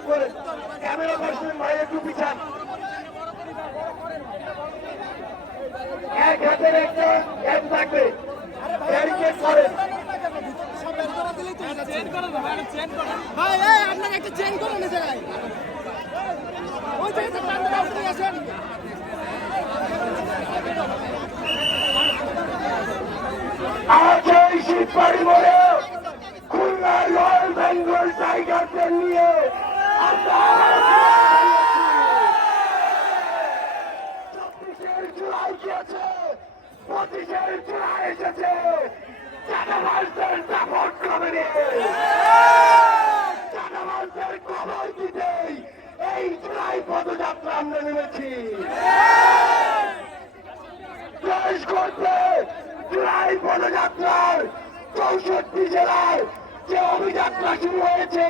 Camera person ভাই একটু পিছান। এক হাতের একটা গ্যাপ থাকবে, ব্যারিকেড করেন। ভাই আপনাকে একটা চেঞ্জ করুন এই জায়গায়, ওই জায়গায় আসেন। আজ এই শীতবাড়ি মোড়ে খুলনা রয়্যাল বেঙ্গল টাইগারদের নিয়ে জুলাই গিয়েছে, 25 জুলাই এসেছে, জানামালদের দাপট কমে নিয়ে জানামালদের খবর দিতেই এই জুলাই পদযাত্রা আমরা নেমেছি। দেশ করতে জুলাই পদযাত্রার 64 জেলায় যে অভিযাত্রা শুরু হয়েছে